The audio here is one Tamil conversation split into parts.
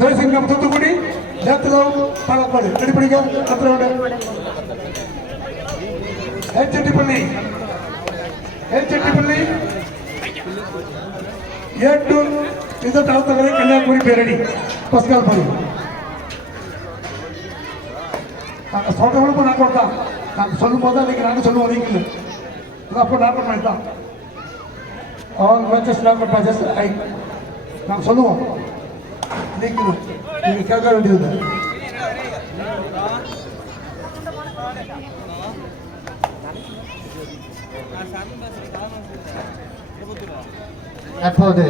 ஜெயசிங்கம் தூத்துக்குடி ஜெயத்ரவ் பாலக்காடு ரெடி பண்ணிக்க அடுத்த ஹெச்எட்டிப்பள்ளி ஹெச்எட்டிப்பள்ளி பள்ளி? டு? இசட் ஆத்தகரை கன்னியாகுமரி பேரணி பஸ்கால் பதி நாங்கள் சொல்கிறவங்களுக்கும் நான் கொடுத்தான். நாங்கள் சொல்லும் போது தான் நீங்கள் நாங்கள் சொல்லுவோம் நீங்கள் அப்போ நாங்கள் தான். அவங்க மேட்சஸ் நாங்கள் மேட்சஸ் ஐ. நாங்கள் சொல்லுவோம். நீங்கள் நீங்க கேட்க வேண்டியது தற்போது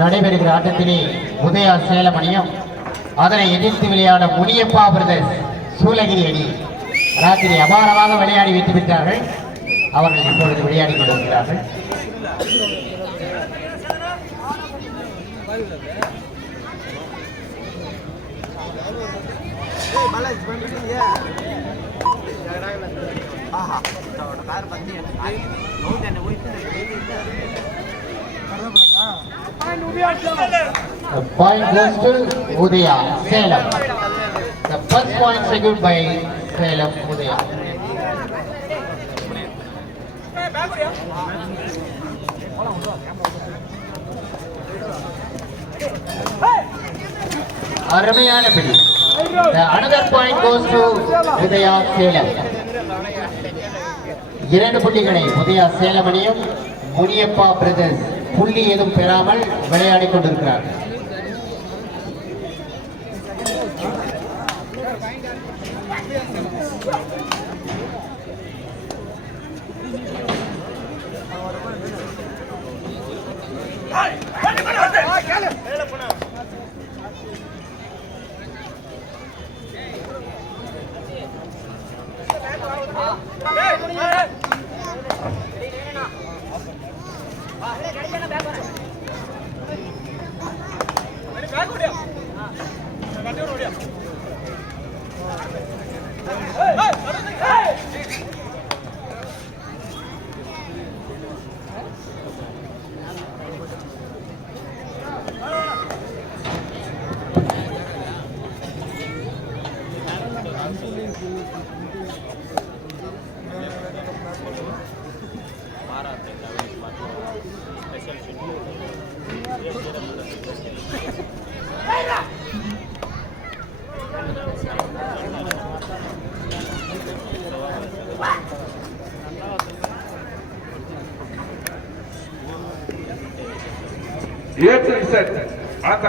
நடைபெறுகிற ஆட்டத்திலே உதயா சேலம் அணியும் அதனை எதிர்த்து விளையாட முனியப்பா பிரதர்ஸ் சூலகிரி அணி ராத்திரி அபாரமாக விளையாடி வைத்து விட்டார்கள் அவர்கள் இப்பொழுது விளையாடி கொண்டிருக்கிறார்கள். The point goes to Udaya, Salem. The first point secured by Salem, Udaya. அருமையான பிடி. Another point goes to Udaya Salem. இரண்டு புள்ளிகளை உதயா சேலம் அணியும் முனியப்பா பிரதர்ஸ் புள்ளி ஏதும் பெறாமல் விளையாடிக் கொண்டிருக்கிறார்கள்.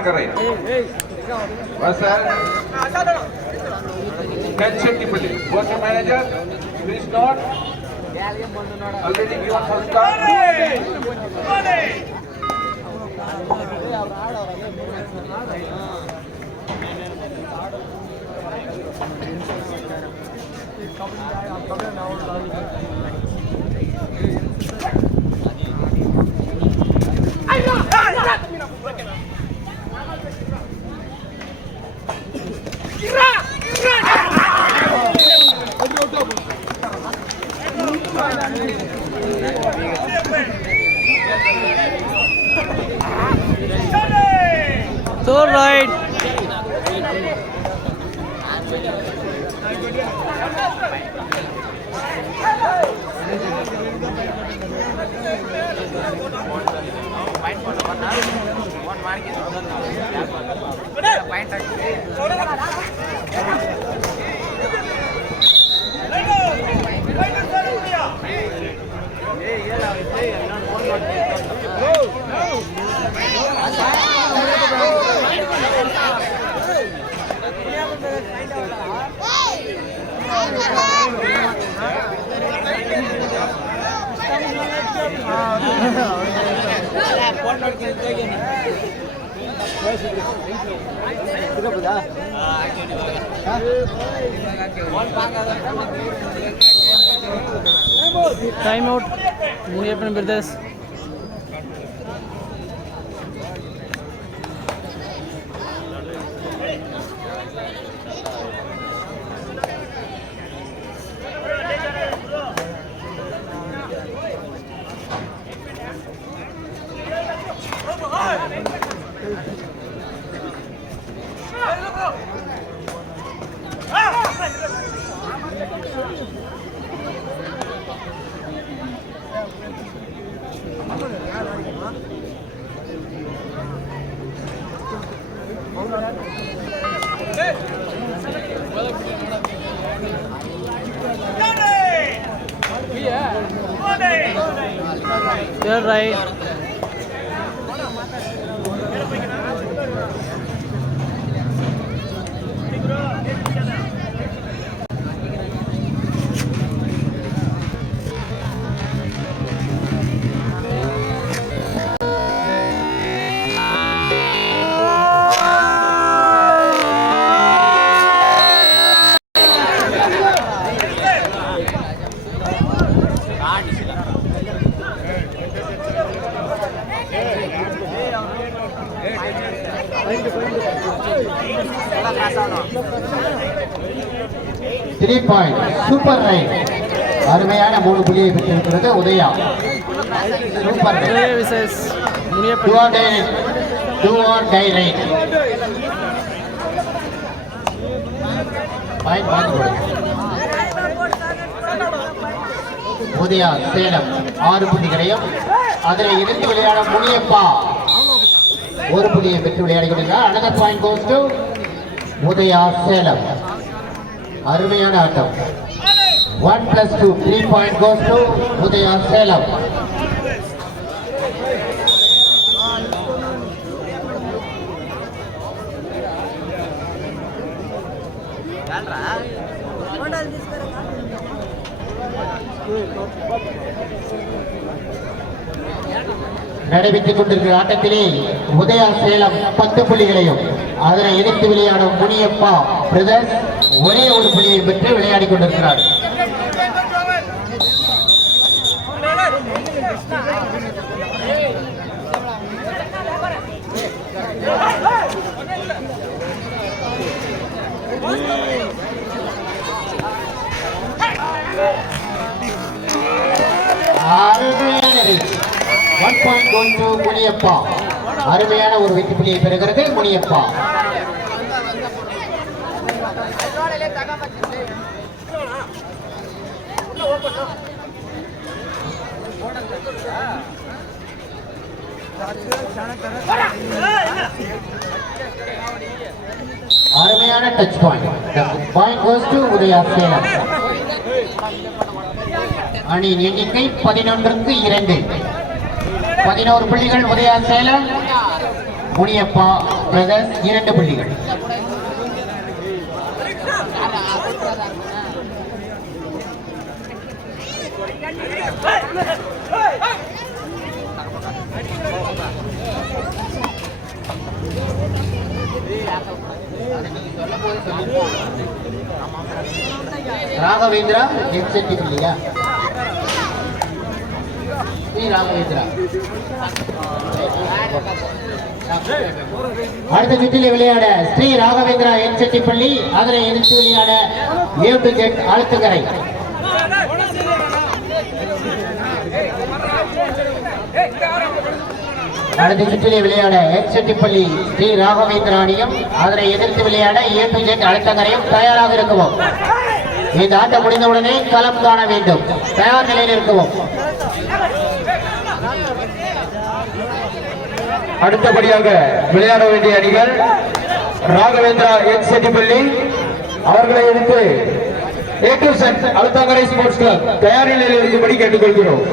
प्रयत्न करें बस टेंशन की बोली watch manager please not already given first card તો right One mark is திருப்பதா time out Muniyappan brothers super right அருமையான மூணு புள்ளியை பெற்றிருக்கிறது உதயா. சூப்பர் உதயா சேலம் ஆறு புள்ளிகளையும் அதனை எதிர்த்து விளையாட முனியப்பா. ஒரு புள்ளியை பெற்று விளையாடி கொண்டிருக்கிறார். Another point goes Udaya Salem. அருமையான ஆட்டம். One plus two three point goes to Udaya Salem. நடைபெற்றுக் கொண்டிருக்கிற ஆட்டத்திலே உதயா சேலம் பத்து புள்ளிகளையும் அதனை எதிர்த்து விளையாடும் முனியப்பா பிரதர்ஸ் ஒரே ஒரு புள்ளியை பெற்று விளையாடிக் கொண்டிருக்கிறார். One point one Muniyappa. அருமையான ஒரு வெற்றி புள்ளியை பெறுகிறது முனியப்பா. அருமையான touch point point goes to Udaya Salem அணியின் எண்ணிக்கை பதினொன்றுக்கு இரண்டு. பதினோரு புள்ளிகள் உதயா சேலம் முனியப்பா பிரதர்ஸ் இரண்டு புள்ளிகள். ராகவேந்திரா ஹெட்செட் இல்லையா? ஸ்ரீ ராகவேந்திரா. அடுத்த சுற்றில விளையாட ஸ்ரீ ராகவேந்திரா என்செட்டிப்பள்ளி அதனை எதிர்த்து விளையாட ஏ டு ஜெட் ஆழ்த்துக்கரை அடுத்த சுற்றிலே விளையாட எக்ஸெட்டிப்பள்ளி ஸ்ரீ ராகவேந்திர அணியும் அதனை எதிர்த்து விளையாட ஏ டு ஜெட் அழுத்தங்கரையும் தயாராக இருக்கவும். இந்த ஆட்டம் முடிந்தவுடனே களம் காண வேண்டும். தயார் நிலையில் இருக்கவும். அடுத்தபடியாக விளையாட வேண்டிய அணிகள் ராகவேந்திரா எச் செட்டிப்பள்ளி அவர்களை எடுத்து A to Z Azhuthangarai sports club தயார் நிலையில் இருக்கும்படி கேட்டுக்கொள்கிறோம்.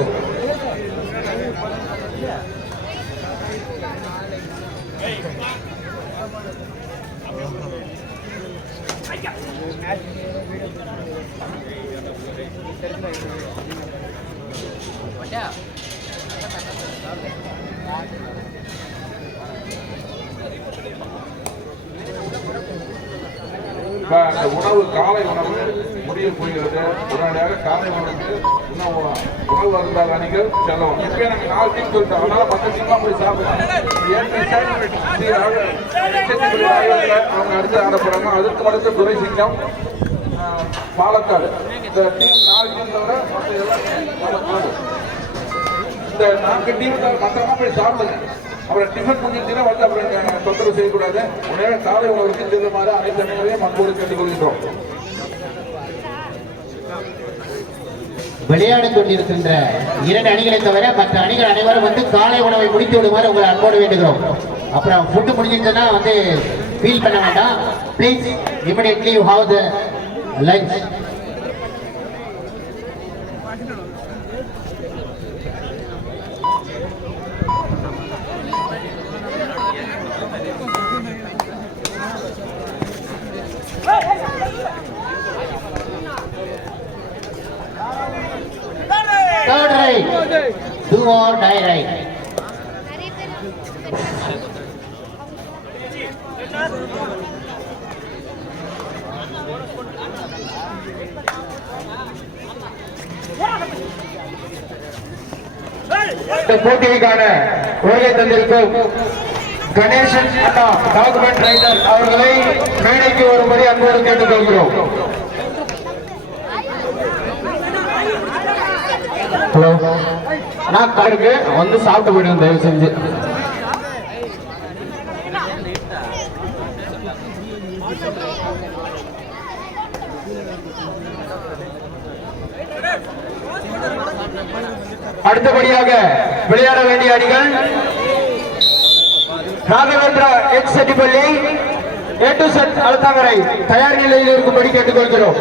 உணவு காலை உணவு முடிய போகிறது. உடனடியாக காலை உணவுக்கு இன்னும் உணவு அருந்தாத அணிகள் செல்லவும். இப்போ எனக்கு நாலு டீம் சொல்லிட்டோம் அதனால பத்து டீம்லாம் போய் சாப்பிடலாம். அவங்க அடுத்து ஆட போறாங்க. அதுக்கு அடுத்து துறை சிங்கம் பாலக்காடு. இந்த டீம் நாலு டீம் தவிர மற்ற எல்லாம் பாலக்காடு. இந்த நான்கு டீம் மற்றவங்க போய் சாப்பிடுங்க. அப்புறம் டிஃபன் முடிஞ்சிருச்சுன்னா வந்து அப்புறம் தொந்தரவு செய்யக்கூடாது. உடனே காலை உணவுக்கு செல்லுமாறு அனைத்து அணிகளையும் கேட்டுக் கொள்கின்றோம் விளையாடிக் கொண்டிருக்கின்ற இரண்டு அணிகளை தவிர மற்ற அணிகள் அனைவரும் வந்து காலை உணவை முடித்து விடுமாறு உங்களை அன்போடு வேண்டுகிறோம். அப்புறம் ஃபுட்டு முடிஞ்சிச்சுன்னா வந்து ஃபீல் பண்ண வேண்டாம். Please immediately you have the lunch Third right. Do இந்த போட்டிக்கான வருகை தந்திருக்கும் கணேசன் அண்ணா டாக்குமெண்ட் ரைட்டர் அவர்களை மேடைக்கு வரும்படி அன்போடு கேட்டுக்கொள்கிறோம் ஹலோ. அண்ணா காருக்கு வந்து சாப்பிட்டு போயிடுங்க தயவு செஞ்சு. அடுத்தபடியாக விளையாட வேண்டிய அணிகள் Raghavendra H Chettipalli A to Z Azhuthangarai. தயார் நிலையில் இருக்கும்படி கேட்டுக்கொள்கிறோம்.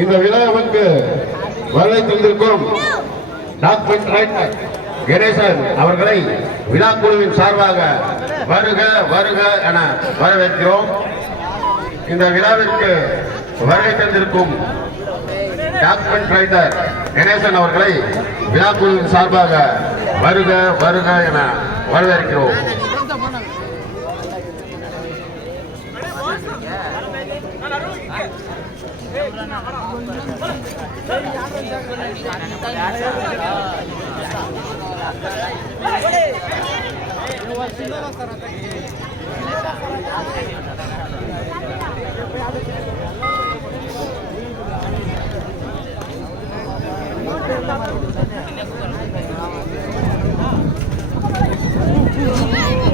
இந்த விழாவுக்கு வருகை தந்திருக்கும் ரைட்டர் கணேசன் அவர்களை விழா குழுவின் சார்பாக வருக வருக என வரவேற்கிறோம். இந்த விழாவிற்கு வருகை தந்திருக்கும் ரைட்டர் கணேசன் அவர்களை விழா குழுவின் சார்பாக வருக வருக என வரவேற்கிறோம்.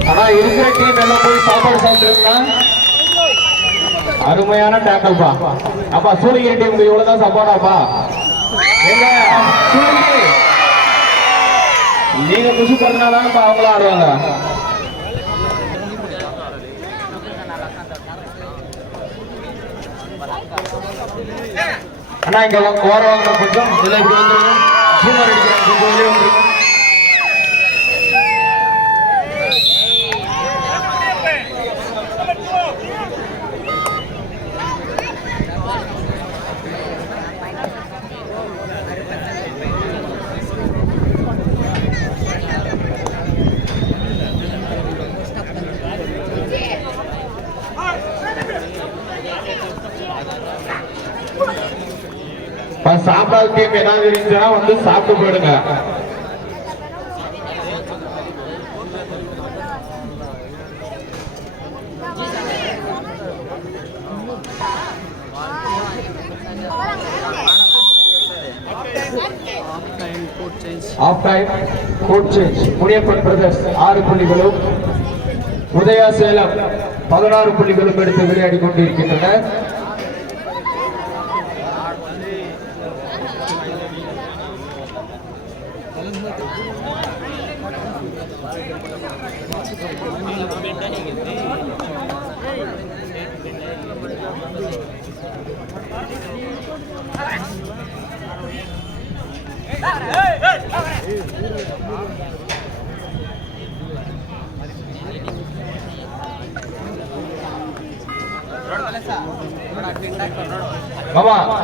ஆனா இருக்கிற டீம் எல்லாம் போய் சாப்பாடு சாப்பிட்டுருங்களா? அருமையான டேக்கல்பா அப்பா சூரியன் டீமுக்கு இவ்வளவுதான் சப்போர்ட்டாப்பா நீங்க புஷு பண்ணனால அவங்களும் ஆடுவாங்க அண்ணா இங்க ஓரவாங்க கொஞ்சம் இதுல இப்படி வந்துருங்க. ஜூமர் அடிக்கிறேன் கொஞ்சம் வெளியே வந்துருங்க. சாப்பாடு டீம் ஏதாவது இருந்துச்சுன்னா வந்து சாப்பிட்டு போயிடுங்க. Half time court change Muniyappan brothers ஆறு புள்ளிகளும். உதயா சேலம் பதினாறு புள்ளிகளும் எடுத்து விளையாடி கொண்டிருக்கின்றனர். மாமா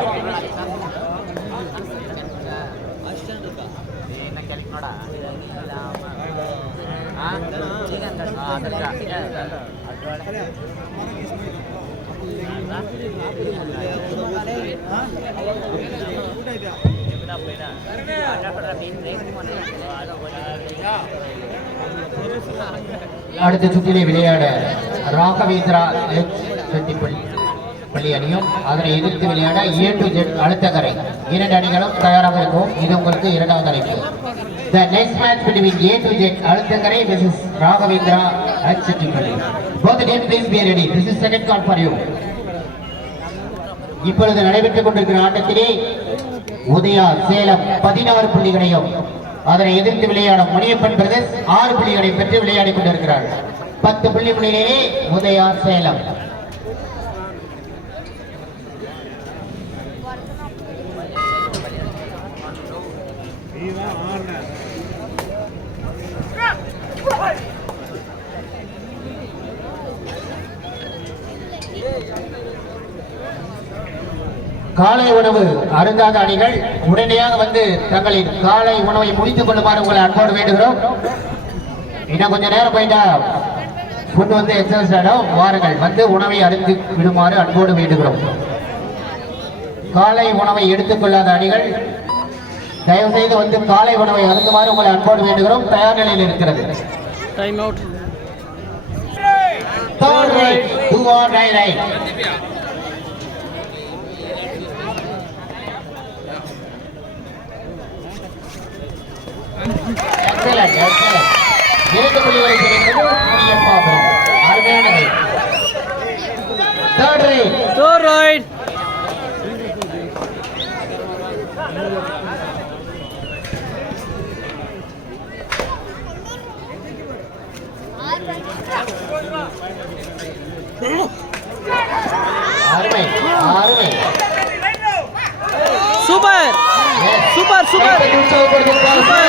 அடுத்த சுற்றிலே விளையாட ராகவேந்திரா எச் அணியும் அதனை எதிர்த்து விளையாட ஏ டு ஜெட் அழுத்தக்கரை இரண்டு அணிகளும் தயாராக இருக்கும். இது உங்களுக்கு இரண்டாவது அழைப்பு. The next match between A to Z அழுத்தக்கரை versus Raghavendra at Chettipalli Both the teams please be ready. This is second call for you. இப்பொழுது நடைபெற்றுக் கொண்டிருக்கிற ஆட்டத்திலே உதயா சேலம் பதினாறு புள்ளிகளையும் அதனை எதிர்த்து விளையாடும் முனியப்பன் பிரதேஷ் ஆறு புள்ளிகளை பெற்று விளையாடிக் கொண்டிருக்கிறார் பத்து புள்ளி முன்னிலையிலே உதயா சேலம். காலை உணவு அருந்தாத அணிகள் உடனடியாக வந்து தங்களின் காலை உணவை முடித்துக் கொள்ளுமாறு உங்களை அன்போடு வேண்டுகிறோம். இன்னும் கொஞ்ச நேரம் போயிட்டா ஃபுட் வந்து எக்ஸசைஸ் ஆடும் வாருங்கள். வந்து உணவை அருந்து விடுமாறு அன்போடு வேண்டுகிறோம். காலை உணவை எடுத்துக்கொள்ளாத அணிகள் தயவு செய்து வந்து காலை உணவை அருந்துமாறு உங்களை அன்போடு வேண்டுகிறோம் தயார் நிலையில் இருக்கிறது Time out. Third right, two or die right. Excellent, excellent. இரண்டு புள்ளிகளை முனியப்பாபுரம். அருமையான right. Third right. Third right. அருமை அருமை சூப்பர் சூப்பர் சூப்பர் super.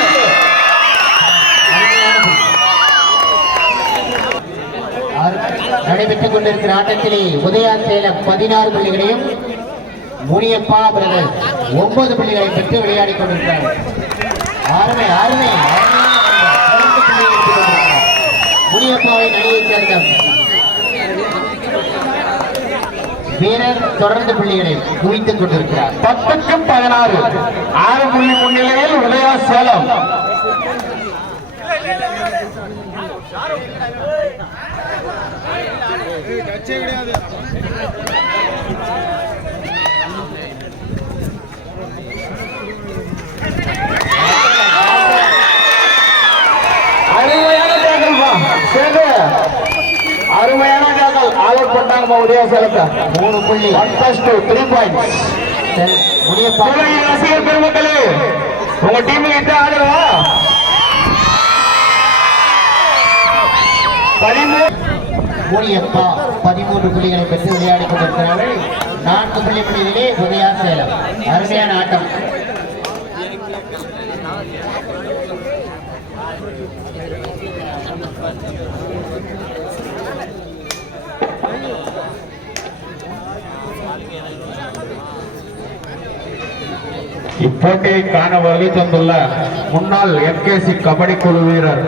நடைபெற்றுக் கொண்டிருக்கிற ஆட்டத்திலே உதயா சேலம் பதினாறு புள்ளிகளையும் முனியப்பா பிரதர் ஒன்பது புள்ளிகளை பெற்று விளையாடி கொண்டிருக்கிறார் அருமை அருமை அருமையான ஆட்டம். சேர்ந்த வீரர் தொடர்ந்து புள்ளிகளை குவித்துக் கொண்டிருக்கிறார். பத்துக்கும் பதினாறு. ஆறு புள்ளி முன்னிலையில் உதயா சேலம். கிடையாது டேக்கல் பா சேது அருமையான பண்ணாங்கப்பா உதயா சேலத்தை மூணு புள்ளி. டூ த்ரீ பாயிண்ட்ஸ் செல்- முனியப்பா சிவகங்கை ரசிகர் பெருமக்களே உங்க டீமுக்கு எத்த ஆதரவா? முனியப்பா பதிமூன்று புள்ளிகளை பெற்று விளையாடிக் கொண்டிருக்கிறார்கள். நான்கு புள்ளி புள்ளியிலே உதயா சேலம். அருமையான ஆட்டம். இப்போட்டியை காண வருகை தந்துள்ள முன்னாள் எம்கேசி கபடி குழு வீரர்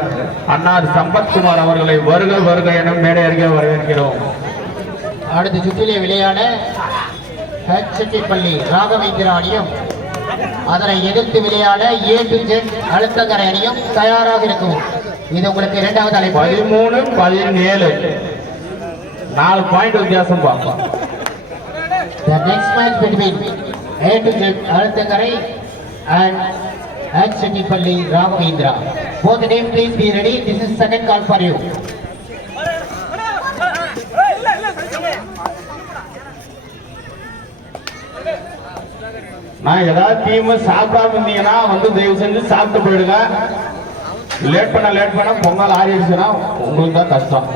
அன்னார் சம்பத்குமார் அவர்களை வருக வருக என மேடை அருகே வரவேற்கிறோம். அடுத்த சுற்றிலே விளையாட பள்ளி ராகவேந்திரா அணியும் அதனை எதிர்த்து விளையாட ஏ டு ஜெட் அழுத்தங்கரை அணியும் தயாராக இருக்கும். இது உங்களுக்கு இரண்டாவது அழைப்பு. பதிமூணு பதினேழு. நாலு பாயிண்ட் வித்தியாசம் பார்ப்போம். The next match between A to Z Azhuthangarai and and பள்ளி Raghavendra. Both the name please be ready. This is second call for you. நான் ஏதாவது தீமை சாப்பிடாம இருந்தீங்கன்னா வந்து தயவு செஞ்சு சாப்பிட்டு போயிடுங்க லேட் பண்ண லேட் பண்ண பொங்கல் ஆறிடுச்சுன்னா உங்களுக்கு தான் கஷ்டம்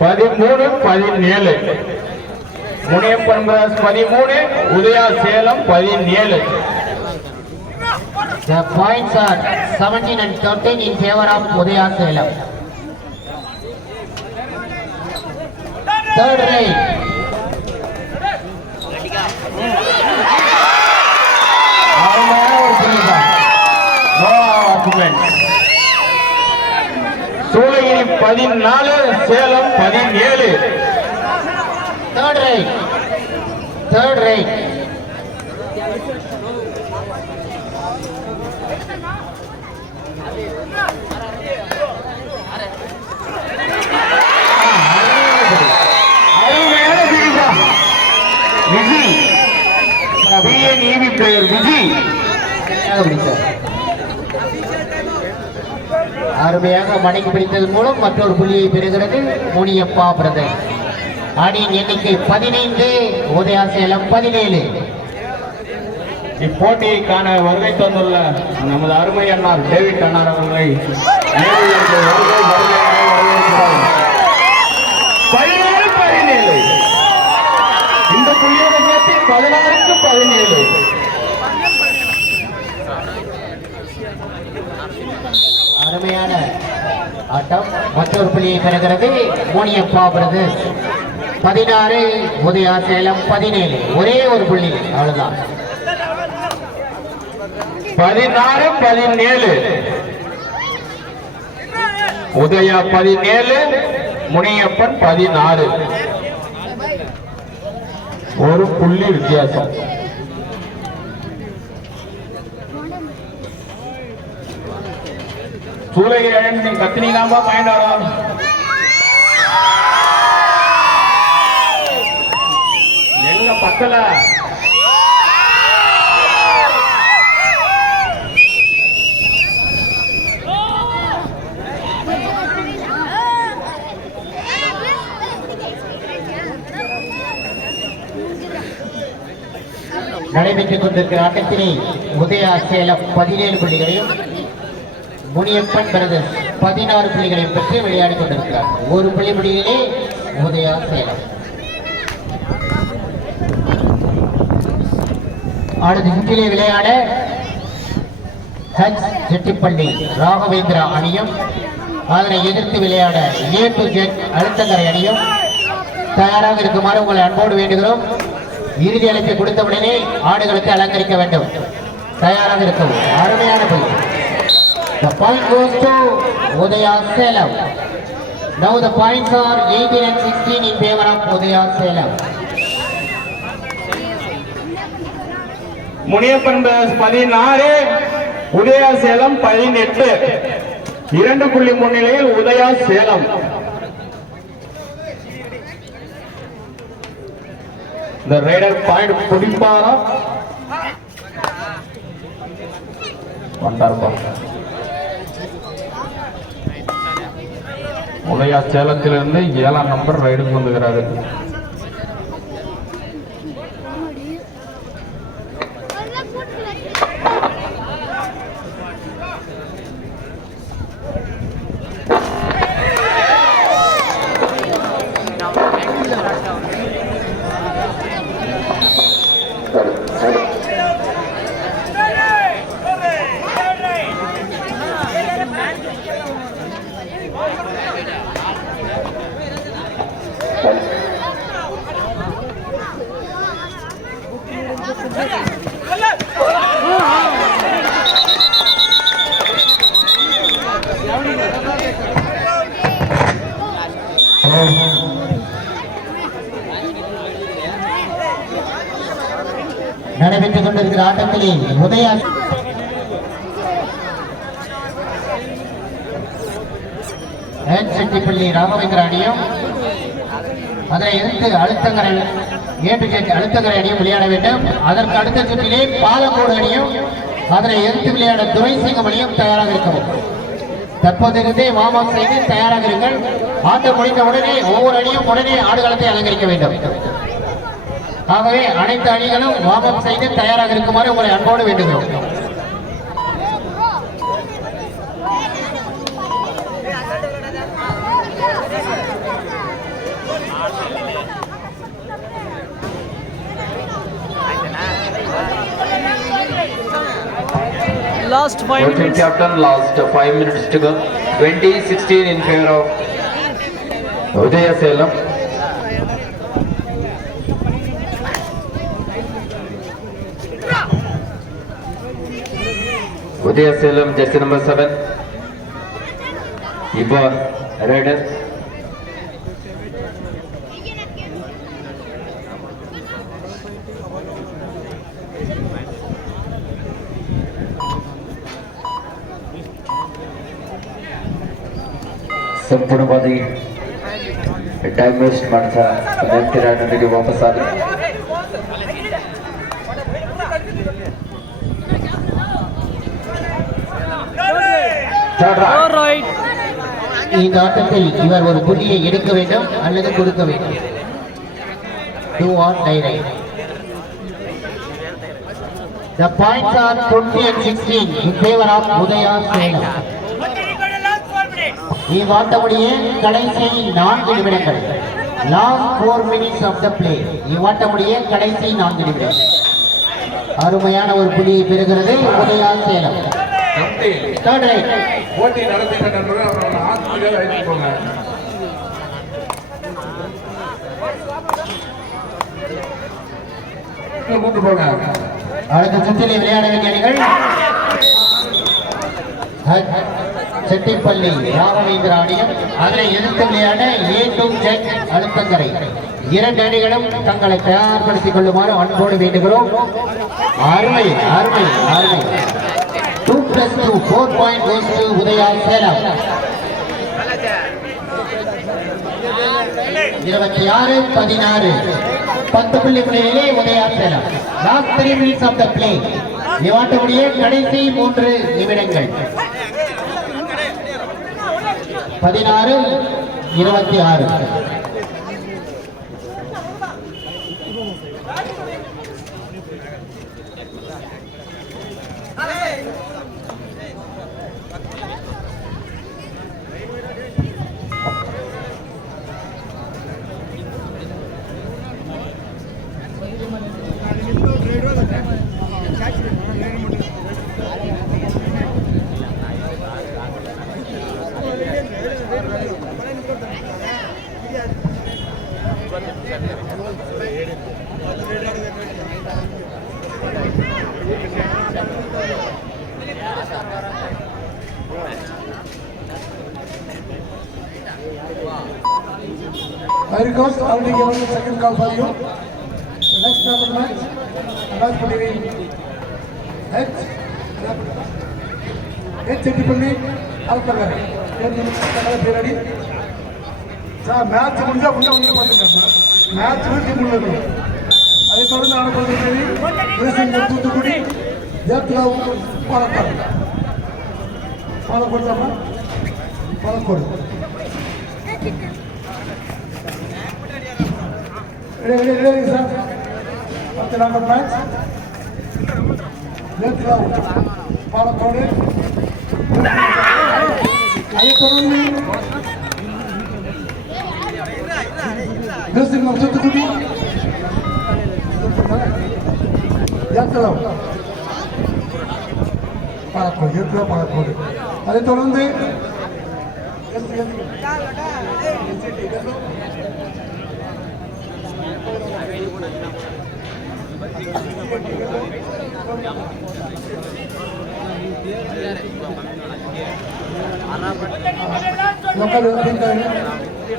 பதிமூணு பதினேழு முனியப்பன் பிரதர்ஸ் பதிமூணு உதயா சேலம் பதினேழு The points are 17 and 13 in favor of Udaya Salem. Third right. அருமையான ஒரு புள்ளி தான். No argument. சூளகிரி பதினாலு சேலம் பதினேழு தேர்ட் ரைட் தேர்ட் ரைட் அருமையாக மடங்கி பிடித்தது மூலம் மற்றொரு புள்ளியை பெறுகிறது முனியப்பா பிரதர். அணியின் எண்ணிக்கை பதினைந்து உதயாசேலம் பதினேழு. இப்போட்டியை காண வருகை தந்துள்ள நமது அருமை அண்ணார் டேவிட் அண்ணார் அவர்களை பதினேழு பதினேழு. இந்த புள்ளியோட சேர்த்து பதினாறுக்கு பதினேழு அருமையான ஆட்டம். மற்றொரு புள்ளியை பெறுகிறது முனியப்பா பிரதர் பதினாறு உதயா சேலம் பதினேழு. ஒரே ஒரு புள்ளி. அவ்வளவுதான். பதினாறு பதினேழு. உதயா பதினேழு முனியப்பன் பதினாறு. ஒரு புள்ளி வித்தியாசம். சூளகிரி அழகு நீங்க கத்தினீங்களாம்பா பயன்டாரா எங்க பக்கல? நடைபெற்றுக் கொண்டிருக்கிற ஆட்டத்தினை உதய சேலம் பதினேழு புள்ளிகளையும் முனியப்பன் பிரதர்ஸ் பதினாறு புள்ளிகளை பெற்று விளையாடிக் கொண்டிருக்கிறார். ஒரு புள்ளி முடிவிலே உதயா சேலம். அடுத்த சுற்றிலே விளையாட ஹச் செட்டிப்பள்ளி ராகவேந்திரா அணியும் அதனை எதிர்த்து விளையாட ஏ டு ஜெட் அழுத்தங்கரை அணியும் தயாராக இருக்குமாறு உங்களை அன்போடு வேண்டுகிறோம். இறுதி அழைப்பை கொடுத்தவுடனே ஆடுகளுக்கு அலங்கரிக்க வேண்டும். தயாராக இருக்கவும். அருமையான புள்ளி The point goes to Udaya Salem. Now the points are 18 and 16 in favor of Udaya Salem. Muniyappan பதினாறு உதயா சேலம் பதினெட்டு இரண்டு புள்ளி முன்னிலையில் உதயா சேலம் இந்த ரைடர் பாயிண்ட் பிடிப்பாரா வந்தார்ப்பா உதயா சேலத்திலிருந்து ஏழாம் நம்பர் ரைடுக்கு வந்துகிறாரு நடைபெற்றுக் கொண்டிருக்கிற ஆட்டத்திலே உதயா செட்டிப்பள்ளி ராமவேந்திர அணியும் அதனை எதிர்த்து அழுத்தங்கரை ஏற்று ஜெட் அழுத்தங்கரை அணியும் விளையாட வேண்டும். அதற்கு அடுத்த சுற்றிலே பாலக்கோடு அணியும் அதனை எதிர்த்து விளையாட துரைசிங்கம் அணியும் தயாராக இருக்கும் தற்போதிருந்தே வார்ம் அப் செய்து தயாராக இருங்கள். ஆட்டம் முடிந்த உடனே ஒவ்வொரு அணியும் உடனே ஆடுகளத்தை அலங்கரிக்க வேண்டும். ஆகவே அனைத்து அணிகளும் வார்ம் அப் செய்து தயாராக இருக்குமாறு உங்களை அன்போடு வேண்டுகிறோம் Last five Coaching minutes. captain last five minutes to go. 2016 in favor of Udaya Salem. Udaya Salem just number seven. इबर raider. संपूर्ण डायमेस्ट मार्च वापस आ இந்த ஆட்டத்தில் இவர் ஒரு புள்ளியை எடுக்க வேண்டும் அல்லது கொடுக்க வேண்டும்? Do or die raid The points are 20 and 16 in favor of Udaya Salem இவ்வாட்டமுடைய கடைசி நான்கு நிமிடங்கள். Last four minutes of the play இவ்வாட்டமுடைய கடைசி நான்கு நிமிடங்கள். அருமையான ஒரு புள்ளியை பெறுகிறது உதயா சேலம். தேர்ட் ரைட் போட்டி நடத்திட்ட நண்பர்கள் அவரோட ஆசிரியர் கூட்டு போங்க. அடுத்த சுற்றிலே விளையாட வேண்டிய அணிகள். செட்டிப்பள்ளி ராமவேந்திர அணியும் அதனை எதிர்த்து விளையாட ஏ டு ஜெட் அழுத்தங்கரை. இரண்டு அணிகளும் தங்களை தயார்படுத்திக் கொள்ளுமாறு அன்போடு வேண்டுகிறோம். அருமை அருமை அருமை. Two plus Four point goes to to Udaya இருபத்தி ஆறு பதினாறு. பத்து புள்ளி புள்ளியிலே Udaya Salem last three minutes of the play இவாட்டமுடைய கடைசி மூன்று நிமிடங்கள். பதினாறு இருபத்தி ஆறு. I request already given the second call for you. The next match of the match, the match between H, H Chettipalli அல்பகர் பேரடி சார் மேட்ச் முடிஞ்சா முடிஞ்சா முடிஞ்சா பார்த்துக்கோங்க மேட்ச் முடிஞ்சு முடிஞ்சது அதை தொடர்ந்து ஆடப்படுகிறது தூத்துக்குடி ஜெயத்லாவு பாலக்காடு. பாலக்கோடு தான் Palacode. Ready, ready, ready, sir. Pati number match. Left round. Palacode அதை தொடர்ந்து நரசிம்மம் தூத்துக்குடி ஏத்தலம் பாலக்கோடு ஏத்தலம் பாலக்கோடு அதை தொடர்ந்து லோக்கல் பின்தொடர்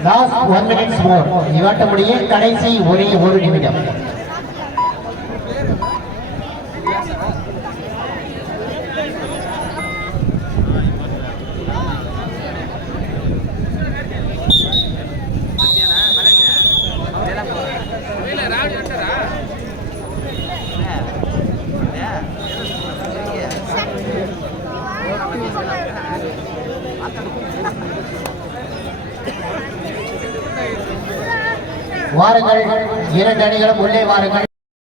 லாஸ்ட் ஒன் மினிட்ஸ் மோர் இவாட்டமுடைய கடைசி ஒரே ஒரு நிமிடம் வாருங்கள் இரண்டு அணிகளும் உள்ளே வாருங்கள்.